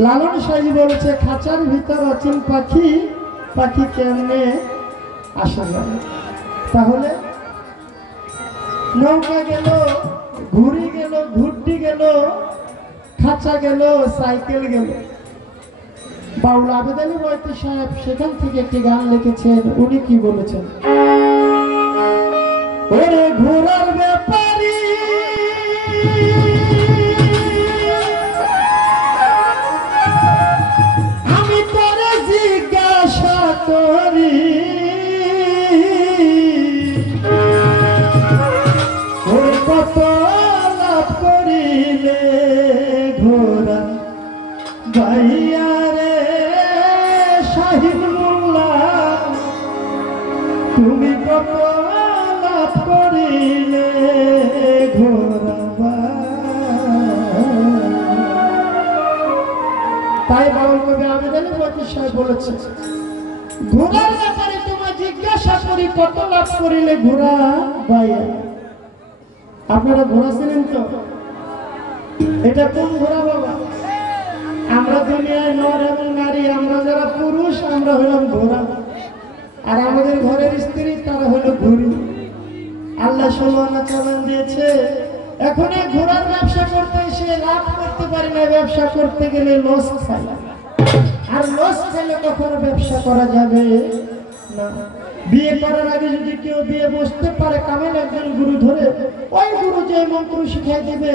লালন সাহেব বলেছে খাঁচার ভিতর অচিন পাখি, পাখি কেমনে আসা যায়। তাহলে নৌকা গেল, ঘুড়ি গেল, ঘুরটি গেল, খাঁচা গেল, সাইকেল গেল। বাউল আবেদ আলী বয়তি সাহেব সেখান থেকে একটি গান লিখেছেন। উনি কি বলেছেন? ওরে ঘোড়ার ব্যাপারী আমি তোরে জিজ্ঞাসা করি, ওরে কত লাভ করিলে ঘোড়া ভাইয়া রে শাহিদ মোল্লা, তুমি কত লাভ করিলে ঘোড়া। তাই বাউল কবি আবেদ আলী বয়তি সাহেব বলেছে ঘোড়ার ব্যাপারে তোমায় জিজ্ঞাসা করি কত লাভ করিলে ঘোড়া ভাইয়া। আপনারা ঘোড়া ছিলেন তো? এটা কোন ঘোড়া বাবা? আমরা দুনিয়ায় নর এবং নারী, আমরা যারা পুরুষ আমরা হলাম ঘোড়া, আর আমাদের ঘরের স্ত্রী তারা হলো ঘুড়ি। আল্লাহ 16 আনা চালান দিয়েছে। এখন এই ঘোড়ার ব্যবসা করতে এসে লাভ করতে পারি না, ব্যবসা করতে গেলে লস খাই, আর লস খেলে কখনো ব্যবসা করা যাবে না। বিয়ে করার আগে যদি কেউ বিয়ে বসতে পারে কামেল একজন গুরু ধরে, ওই গুরু যে মন্ত্র শিখাই দিবে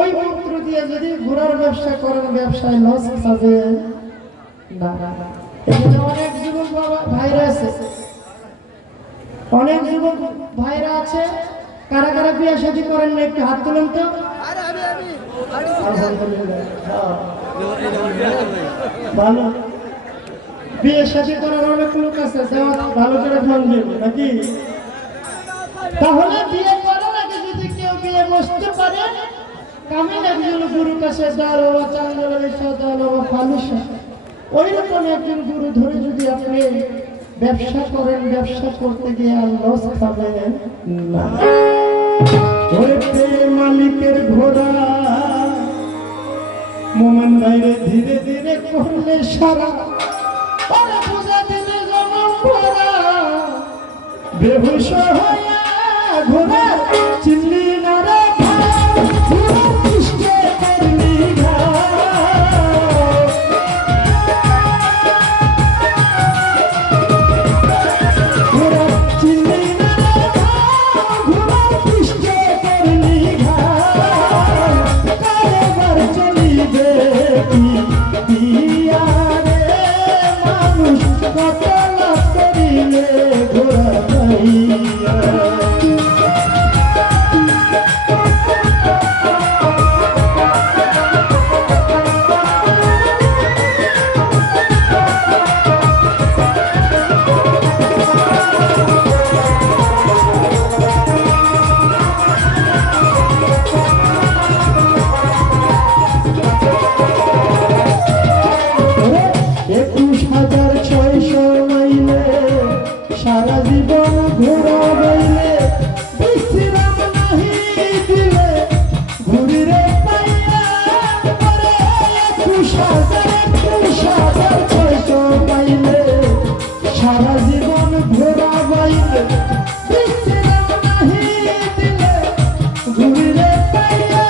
ওই মন্ত্র দিয়ে যদি ঘোড়ার ব্যবসা করেন ব্যবসায় লস খাবে না। এখানে অনেক যুবক ভাইরা আছে, অনেক যুবক ভাইরা আছে। কারা কারা বিয়ে শাদী করেন না একটু হাত তুলেন তো। ভালো, বিয়ে শাদী করার অনেক লোক আছে, ভালো করে ফোন দেবে নাকি? তাহলে বিয়ে করার আগে যদি কেউ বিয়ে বসতে পারে কামিল একজন গুরু কাছে দাঁড়ো বা চান্দলের দাঁড়ো বা ফালুসা, ওই রকম একজন গুরু ধরে যদি আপনি ব্যবসা করেন, ব্যবসা করতে গিয়ে আর লস খাবেন না। মালিকের ঘোড়া মোমন ভাইরে ধীরে ধীরে করলে সারা, বোঝা দিলে জনম ভরা বেহুশ হইয়া ঘোড়া চিল্লি না রে সারা জীবন ঘোরা বাইলে বিশ্রাম নাহি দিলে ঘুরিরে পাইয়া পরে 21,600 পাইলে সারা জীবন ঘোরা বাইলে বিশ্রাম নাহি দিলে ঘুরিরে পাইয়া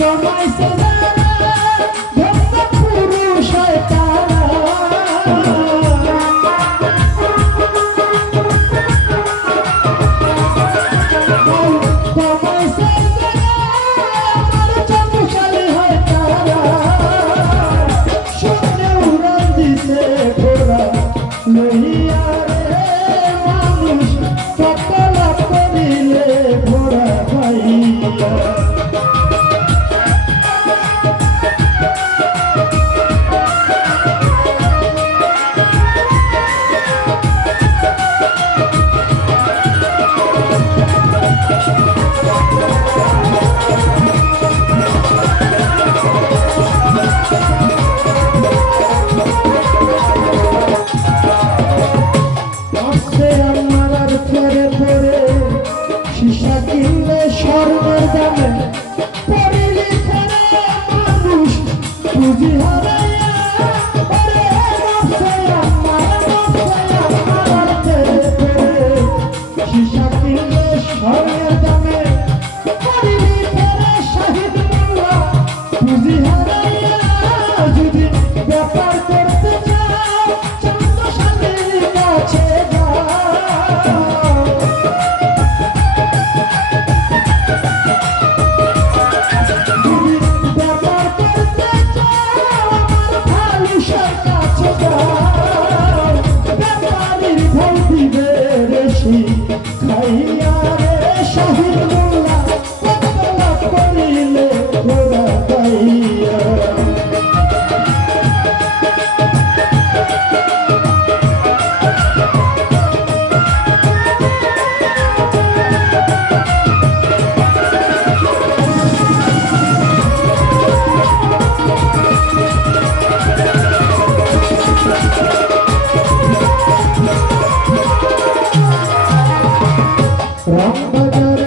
তোমায় সদা পুরুষ হয় তারা। রং বাজারে